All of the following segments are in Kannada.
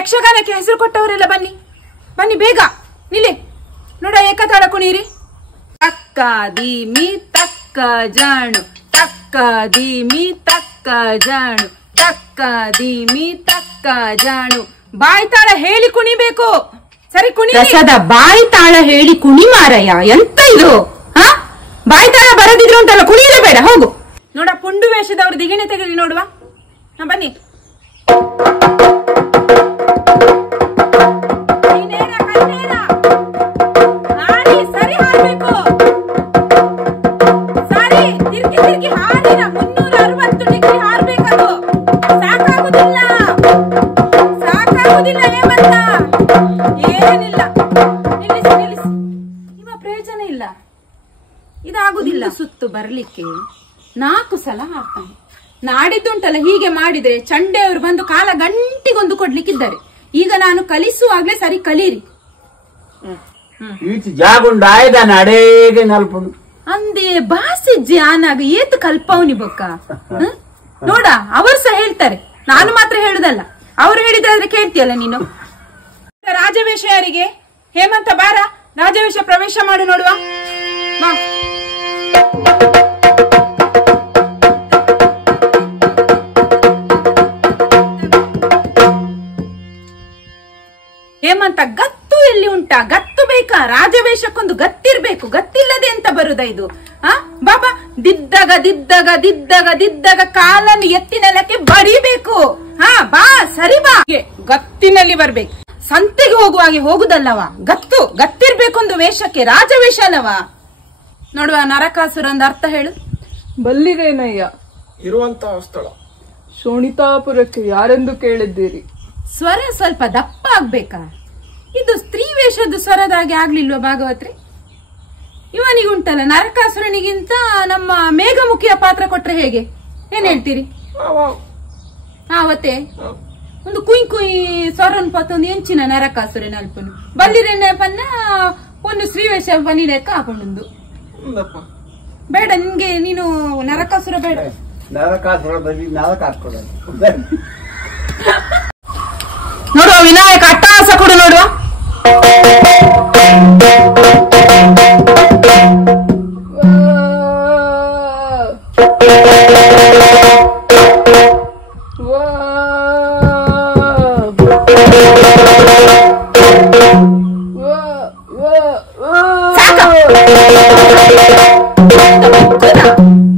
ಯಕ್ಷಗಾನಕ್ಕೆ ಹೆಸರು ಕೊಟ್ಟವರೆಲ್ಲ ಬನ್ನಿ ಬನ್ನಿ ಬೇಗ ನಿಲ್ಲಿ ನೋಡ ಏಕತಾಳ ಕುಣಿರಿ ತಕ್ಕ ದೀಮಿ ತಕ್ಕ ಜಾಣು ತಕ್ಕ ದೀಮಿ ತಕ್ಕ ಜಾಣು ತಕ್ಕ ದೀಮಿ ತಕ್ಕ ಜಾಣು ಬಾಯಿ ತಾಳ ಹೇಳಿ ಕುಣಿಬೇಕು ಸರಿ ಕುಣಿ ಪ್ರಸಾದ ಬಾಯಿ ತಾಳ ಹೇಳಿ ಕುಣಿ ಮಾರಯ್ಯ ಎಂತ ಇದು ಬಾಯಿ ತಾಳ ಬರದಿದ್ರು ಅಂತಲ್ಲ ಕುಣಿಯಲೇ ಬೇಡ ಹೋಗು ನೋಡ ಪುಂಡು ವೇಷದವ್ರು ದಿಗಿಣೆ ತೆಗೆದು ನೋಡುವ ಬನ್ನಿ ಸರಿ ಹಾಡ್ಬೇಕು ಸರಿ ತಿರ್ಗಿ ತಿರ್ಗಿ ಹಾಡಿನ 360 ಡಿಗ್ರಿ ಹಾಡ್ಬೇಕದು ಸಾಕಾಗುದಿಲ್ಲ ಏಮಂತ ಏನಿಲ್ಲ ನಿಲ್ಲಿಸಿ ನಿಲ್ಲಿಸಿ ಇವ ಪ್ರಯೋಜನ ಇಲ್ಲ ಇದಾಗುದಿಲ್ಲ ಸುತ್ತು ಬರ್ಲಿಕ್ಕೆ 4 ಸಲ ಹಾಡ್ತಾನೆ ನಾಡಿದ್ದುಂಟಲ್ಲ ಹೀಗೆ ಮಾಡಿದ್ರೆ ಚಂಡೆಯವರು ಬಂದು ಕಾಲ ಗಂಟಿಗೊಂದು ಕೊಡ್ಲಿಕ್ಕಿದ್ದಾರೆ ಈಗ ನಾನು ಕಲಿಸುವಾಗ್ಲೇ ಸರಿ ಕಲೀರಿ ಅಂದೇ ಬಾಸಿಜ್ಜಿ ಆನಾಗ ಏತ್ ಕಲ್ಪವನಿ ಬೊಕ್ಕ ನೋಡ ಅವರು ಸಹ ಹೇಳ್ತಾರೆ ನಾನು ಮಾತ್ರ ಹೇಳುದಲ್ಲ ಅವ್ರು ಹೇಳಿದ್ರೆ ಕೇಳ್ತೀಯಲ್ಲ ನೀನು ರಾಜವೇಷ ಯಾರಿಗೆ ಹೇಮಂತ ಬಾರ ರಾಜವೇಷ ಪ್ರವೇಶ ಮಾಡು ನೋಡುವ ಹೇಮಂತ ಗತ್ತು ಎಲ್ಲಿ ಉಂಟಾ ಗತ್ತು ಬೇಕಾ ರಾಜವೇಷಕ್ಕೊಂದು ಗತ್ತಿರ್ಬೇಕು ಗತ್ತಿಲ್ಲದೆ ಅಂತ ಬರುದ ಇದು ಬಾಬಾ ದಿದ್ದಾಗ ದಿದ್ದಾಗ ದಿದ್ದಾಗ ದಿದ್ದಾಗ ಕಾಲನ್ನು ಎತ್ತಿ ನೆಲಕ್ಕೆ ಬಡಿಬೇಕು ಬಾ ಸರಿ ಬಾ ಗತ್ತಿನಲ್ಲಿ ಬರ್ಬೇಕು ಸಂತೆಗೆ ಹೋಗುವಾಗೆ ಹೋಗುದಲ್ಲವಾ ಗತ್ತಿರ್ಬೇಕೊಂದು ವೇಷಕ್ಕೆ ರಾಜವೇಷ ಅಲ್ಲವಾ ನೋಡುವ ನರಕಾಸುರಂದ ಅರ್ಥ ಹೇಳು ಬಲ್ಲಿರೇನಯ್ಯ ಇರುವಂತಹ ಸ್ಥಳ ಶೋಣಿತಾಪುರಕ್ಕೆ ಯಾರೆಂದು ಕೇಳಿದ್ದೀರಿ ಸ್ವರ ಸ್ವಲ್ಪ ದಪ್ಪ ಆಗ್ಬೇಕಾ ಇದು ಸ್ತ್ರೀ ವೇಷದ ಸ್ವರದಾಗೆ ಆಗ್ಲಿಲ್ವ ಭಾಗವತ್ರಿ ಇವನಿಗುಂಟಲ್ಲ ನರಕಾಸುರನಿಗಿಂತ ನಮ್ಮ ಮೇಘಮುಖಿಯ ಪಾತ್ರ ಕೊಟ್ರೆ ಹೇಗೆ ಏನ್ ಹೇಳ್ತೀರಿ ಅವತ್ತೆ ಒಂದು ಕುಯ್ ಕುಯ್ ಸ್ವರನ್ ಪತ್ತೊಂದು ಎಂಚಿನ ನರಕಾಸುರನ ಅಲ್ಪನು ಬಲ್ಲಿರೇನ ಪನ್ನ ಒಂದು ಸ್ತ್ರೀವೇಷ ಬನ್ನಿ ಲೆಕ್ಕ ಹಾಕೊಂಡೊಂದು ಬೇಡ ನಿನ್ಗೆ ನೀನು ನರಕಾಸುರ ಬೇಡ ನೋಡುವ ವಿನಾಯಕ ಅಟ್ಟಹಾಸ ಕೊಡು ನೋಡುವ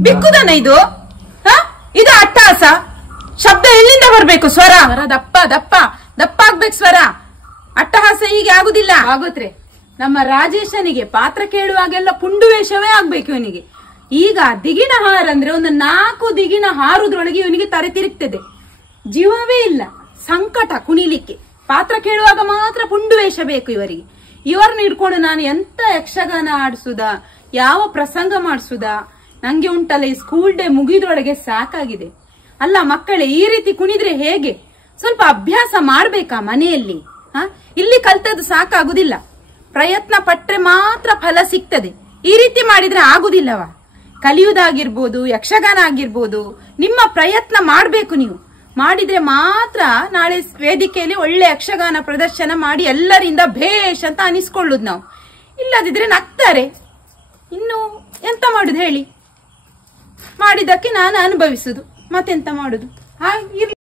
ಬಿಕ್ಕುದನ ಇದು ಇದು ಅಟ್ಟಹಾಸ ಶಬ್ದ ಎಲ್ಲಿಂದ ಬರ್ಬೇಕು ಸ್ವರ ದಪ್ಪ ದಪ್ಪ ದಪ್ಪ ಆಗ್ಬೇಕು ಸ್ವರ ಅಟ್ಟಹಾಸ ಹೀಗೆ ಆಗುದಿಲ್ಲ ಆಗುತ್ರೆ ನಮ್ಮ ರಾಜೇಶನಿಗೆ ಪಾತ್ರ ಕೇಳುವಾಗೆಲ್ಲ ಪುಂಡು ವೇಷವೇ ಆಗ್ಬೇಕು ಇವನಿಗೆ ಈಗ ದಿಗಿನ ಹಾರ ಅಂದ್ರೆ ಒಂದು 4 ದಿಗಿನ ಹಾರುದ್ರೊಳಗೆ ಇವನಿಗೆ ತಲೆ ತಿರುಗ್ತದೆ ಜೀವವೇ ಇಲ್ಲ ಸಂಕಟ ಕುಣಿಲಿಕ್ಕೆ ಪಾತ್ರ ಕೇಳುವಾಗ ಮಾತ್ರ ಪುಂಡು ವೇಷ ಬೇಕು ಇವರಿಗೆ ಇವರನ್ನ ಹಿಡ್ಕೊಂಡು ನಾನು ಎಂತ ಯಕ್ಷಗಾನ ಆಡಿಸುದಾ ಯಾವ ಪ್ರಸಂಗ ಮಾಡಿಸುದಾ ನಂಗೆ ಉಂಟಲ್ಲ ಈ ಸ್ಕೂಲ್ ಡೇ ಮುಗಿದ್ರೊಳಗೆ ಸಾಕಾಗಿದೆ ಅಲ್ಲ ಮಕ್ಕಳೇ ಈ ರೀತಿ ಕುಣಿದ್ರೆ ಹೇಗೆ ಸ್ವಲ್ಪ ಅಭ್ಯಾಸ ಮಾಡ್ಬೇಕಾ ಮನೆಯಲ್ಲಿ ಇಲ್ಲಿ ಕಲ್ತದ್ದು ಸಾಕಾಗುದಿಲ್ಲ ಪ್ರಯತ್ನ ಪಟ್ರೆ ಮಾತ್ರ ಫಲ ಸಿಗ್ತದೆ ಈ ರೀತಿ ಮಾಡಿದ್ರೆ ಆಗುದಿಲ್ಲವ ಕಲಿಯುವುದಾಗಿರ್ಬೋದು ಯಕ್ಷಗಾನ ಆಗಿರ್ಬೋದು ನಿಮ್ಮ ಪ್ರಯತ್ನ ಮಾಡ್ಬೇಕು ನೀವು ಮಾಡಿದ್ರೆ ಮಾತ್ರ ನಾಳೆ ವೇದಿಕೆಯಲ್ಲಿ ಒಳ್ಳೆ ಯಕ್ಷಗಾನ ಪ್ರದರ್ಶನ ಮಾಡಿ ಎಲ್ಲರಿಂದ ಭೇಷ್ ಅಂತ ಅನಿಸ್ಕೊಳ್ಳುದು ನಾವು ಇಲ್ಲದಿದ್ರೆ ನಗ್ತಾರೆ ಇನ್ನು ಎಂತ ಮಾಡುದು ಹೇಳಿ ಮಾಡಿದಕ್ಕೆ ನಾನು ಅನುಭವಿಸುದು ಮತ್ತೆಂತ ಮಾಡುದು